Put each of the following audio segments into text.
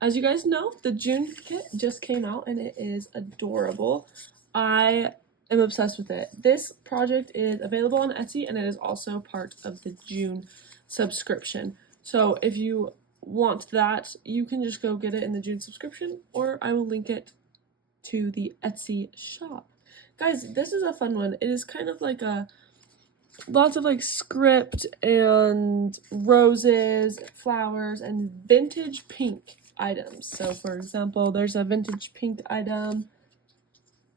As you guys know, the June kit just came out and it is adorable. I am obsessed with it. This project is available on Etsy and it is also part of the June subscription. So if you want that, you can just go get it in the June subscription, or I will link it to the Etsy shop. Guys, this is a fun one. It is kind of like a lots of like script and roses, flowers, and vintage pink items. So for example, there's a vintage pink item,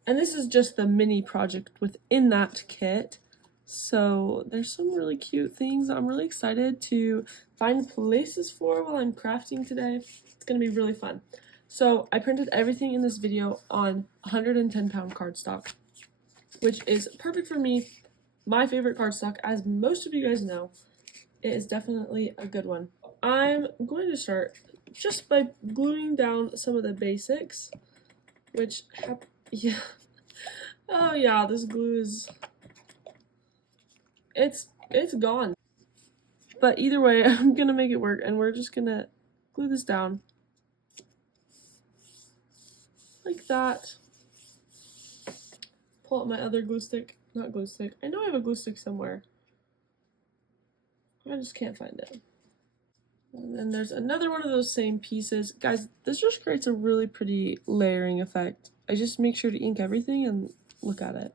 and this is just the mini project within that kit. So there's some really cute things I'm really excited to find places for while I'm crafting today. It's gonna be really fun. So I printed everything in this video on 110-pound cardstock, which is perfect for me. My favorite cardstock, as most of you guys know. It is definitely a good one. I'm going to start just by gluing down some of the basics, which yeah. Oh yeah, this glue is it's gone. But either way, I'm gonna make it work, and we're just gonna glue this down like that. Pull out my other glue stick. Not glue stick. I know I have a glue stick somewhere. I just can't find it. And then there's another one of those same pieces. Guys, this just creates a really pretty layering effect. I just make sure to ink everything and look at it.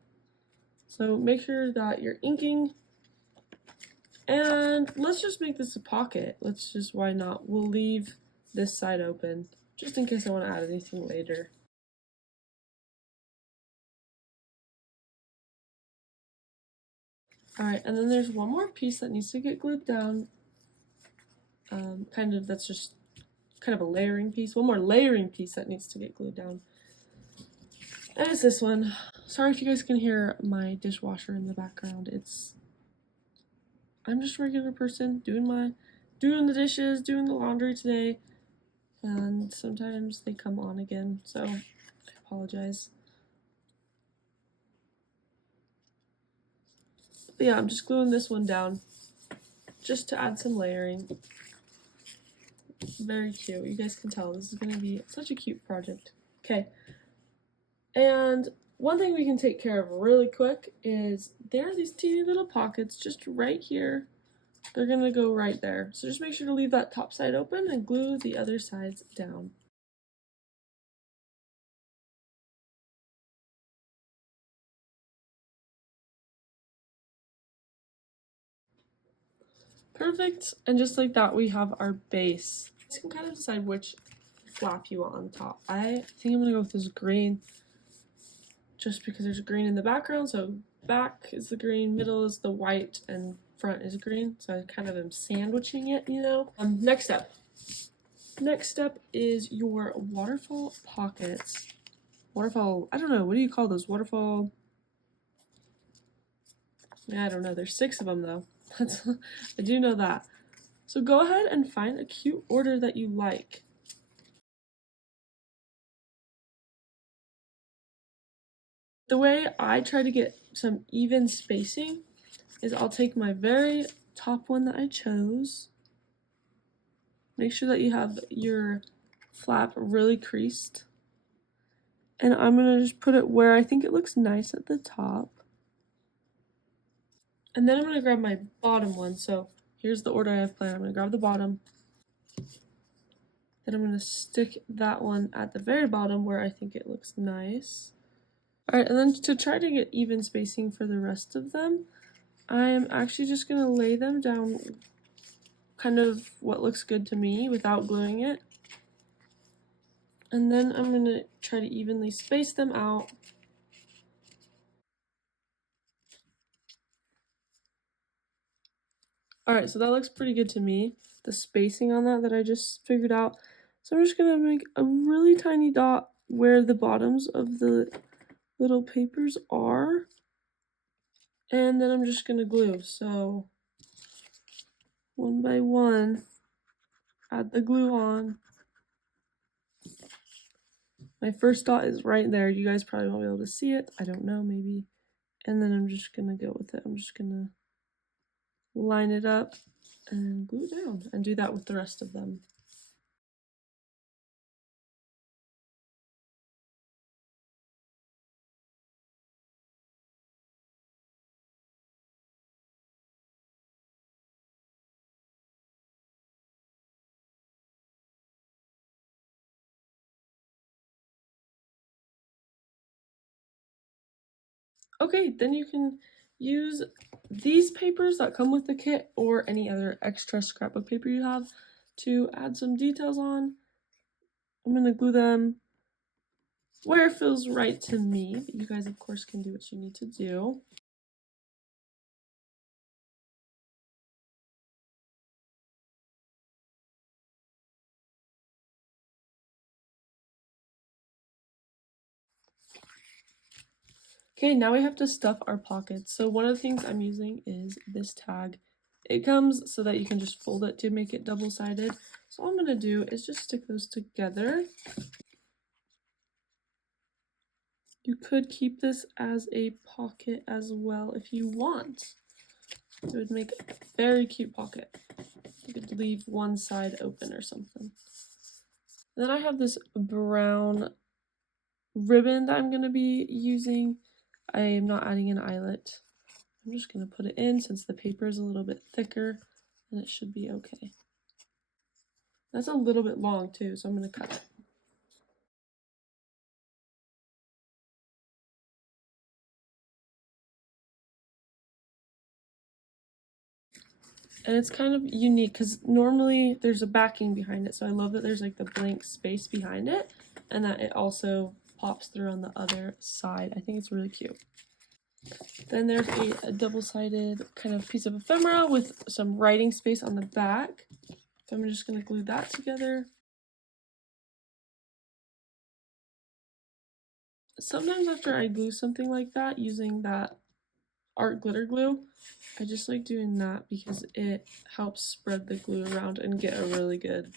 So make sure that you're inking. And let's just make this a pocket. Let's just, why not? We'll leave this side open, just in case I want to add anything later. Alright, and then there's one more piece that needs to get glued down. That's just kind of a layering piece. One more layering piece that needs to get glued down. And it's this one. Sorry if you guys can hear my dishwasher in the background. I'm just a regular person doing the dishes, doing the laundry today. And sometimes they come on again, so I apologize. But yeah, I'm just gluing this one down just to add some layering. Very cute. You guys can tell this is going to be such a cute project. Okay. And one thing we can take care of really quick is there are these teeny little pockets just right here. They're going to go right there. So just make sure to leave that top side open and glue the other sides down. Perfect. And just like that, we have our base. You can kind of decide which flap you want on top. I think I'm going to go with this green just because there's green in the background. So back is the green, middle is the white, and front is green. So I kind of am sandwiching it, you know. Next step. Next step is your waterfall pockets. Waterfall, I don't know, what do you call those? Waterfall, I don't know. There's 6 of them though. I do know that. So go ahead and find a cute order that you like. The way I try to get some even spacing is I'll take my very top one that I chose. Make sure that you have your flap really creased. And I'm going to just put it where I think it looks nice at the top. And then I'm going to grab my bottom one. So here's the order I have planned. I'm going to grab the bottom. Then I'm going to stick that one at the very bottom where I think it looks nice. Alright, and then to try to get even spacing for the rest of them, I'm actually just going to lay them down kind of what looks good to me without gluing it. And then I'm going to try to evenly space them out. Alright, so that looks pretty good to me. The spacing on that I just figured out. So I'm just going to make a really tiny dot where the bottoms of the little papers are. And then I'm just going to glue. So one by one, add the glue on. My first dot is right there. You guys probably won't be able to see it. I don't know, maybe. And then I'm just going to go with it. I'm just going to line it up and glue it down and do that with the rest of them. Okay, then you can use these papers that come with the kit or any other extra scrapbook paper you have to add some details on. I'm going to glue them where it feels right to me, but you guys of course can do what you need to do. Okay, now we have to stuff our pockets. So one of the things I'm using is this tag. It comes so that you can just fold it to make it double-sided. So all I'm going to do is just stick those together. You could keep this as a pocket as well if you want. It would make a very cute pocket. You could leave one side open or something. Then I have this brown ribbon that I'm going to be using. I am not adding an eyelet. I'm just going to put it in since the paper is a little bit thicker and it should be okay. That's a little bit long too, so I'm going to cut it. And it's kind of unique because normally there's a backing behind it, so I love that there's like the blank space behind it and that it also pops through on the other side. I think it's really cute. Then there's a double-sided kind of piece of ephemera with some writing space on the back. So I'm just going to glue that together. Sometimes after I glue something like that, using that art glitter glue, I just like doing that because it helps spread the glue around and get a really good,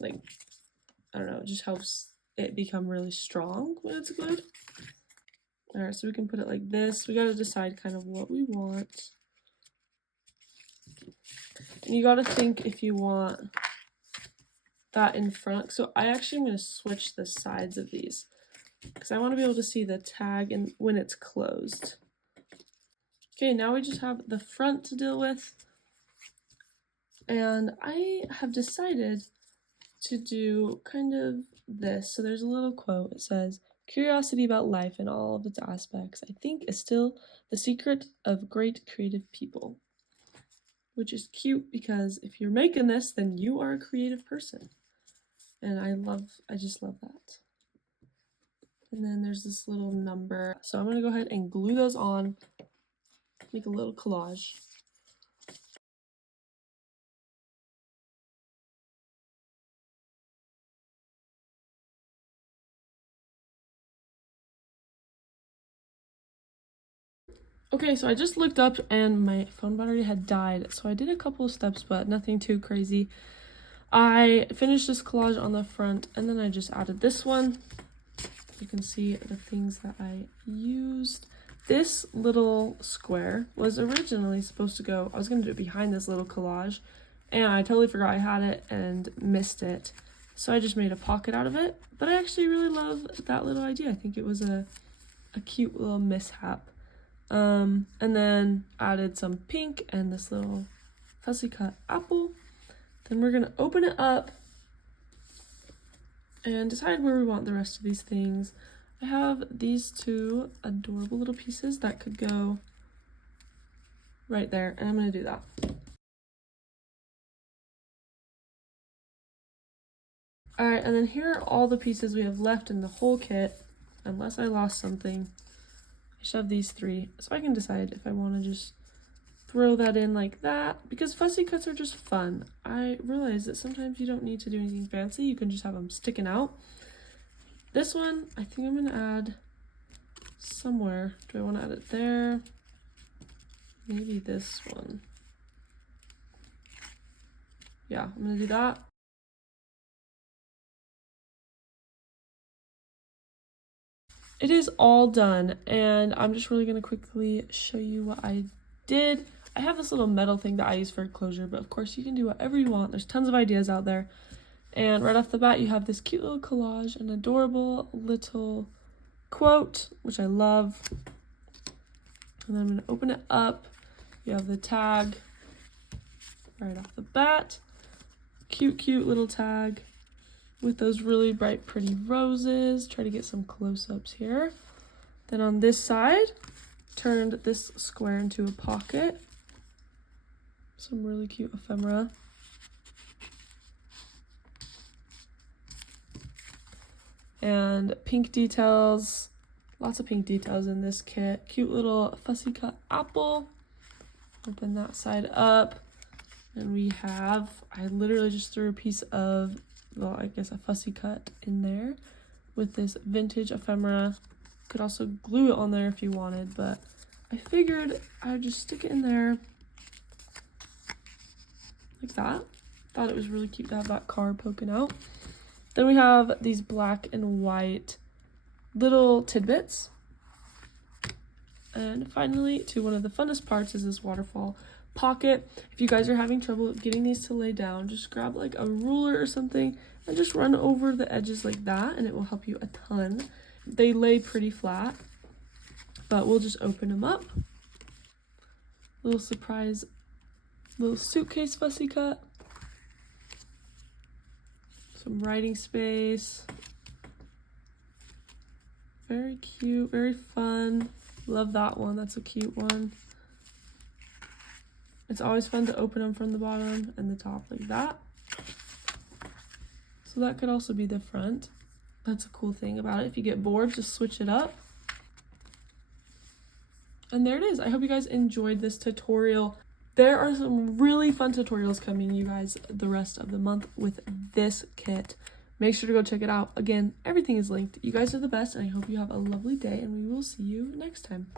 like, I don't know, it just helps it become really strong when it's glued. Alright, so we can put it like this. We gotta decide kind of what we want. And you gotta think if you want that in front. So I actually am gonna switch the sides of these because I want to be able to see the tag and when it's closed. Okay, now we just have the front to deal with. And I have decided to do kind of this. So there's a little quote. It says, "Curiosity about life in all of its aspects, I think, is still the secret of great creative people." Which is cute because if you're making this, then you are a creative person. And I just love that. And then there's this little number. So I'm going to go ahead and glue those on, make a little collage. Okay, so I just looked up and my phone battery had died, so I did a couple of steps, but nothing too crazy. I finished this collage on the front, and then I just added this one. You can see the things that I used. This little square was originally supposed to go, I was going to do it behind this little collage, and I totally forgot I had it and missed it. So I just made a pocket out of it, but I actually really love that little idea. I think it was a cute little mishap. And then added some pink and this little fussy cut apple. Then we're gonna open it up and decide where we want the rest of these things. I have these two adorable little pieces that could go right there, and I'm gonna do that. Alright, and then here are all the pieces we have left in the whole kit, unless I lost something. I should have these three, so I can decide if I want to just throw that in like that, because fussy cuts are just fun. I realize that sometimes you don't need to do anything fancy, you can just have them sticking out. This one, I think I'm going to add somewhere. Do I want to add it there? Maybe this one. Yeah, I'm going to do that. It is all done, and I'm just really going to quickly show you what I did. I have this little metal thing that I use for closure, but of course you can do whatever you want. There's tons of ideas out there. And right off the bat, you have this cute little collage, an adorable little quote, which I love. And then I'm going to open it up. You have the tag right off the bat. Cute, cute little tag with those really bright, pretty roses. Try to get some close-ups here. Then on this side, turned this square into a pocket. Some really cute ephemera. And pink details, lots of pink details in this kit. Cute little fussy cut apple. Open that side up. And we have, I literally just threw a piece of, well, I guess a fussy cut in there with this vintage ephemera. Could also glue it on there if you wanted, but I figured I would just stick it in there like that. Thought it was really cute to have that card poking out. Then we have these black and white little tidbits. And finally, to one of the funnest parts is this waterfall pocket. If you guys are having trouble getting these to lay down, just grab like a ruler or something and just run over the edges like that, and it will help you a ton. They lay pretty flat, but we'll just open them up. Little surprise, little suitcase fussy cut. Some writing space. Very cute, very fun. Love that one, that's a cute one. It's always fun to open them from the bottom and the top like that. So that could also be the front. That's a cool thing about it. If you get bored, just switch it up. And there it is. I hope you guys enjoyed this tutorial. There are some really fun tutorials coming, you guys, the rest of the month with this kit. Make sure to go check it out. Again, everything is linked. You guys are the best, and I hope you have a lovely day, and we will see you next time.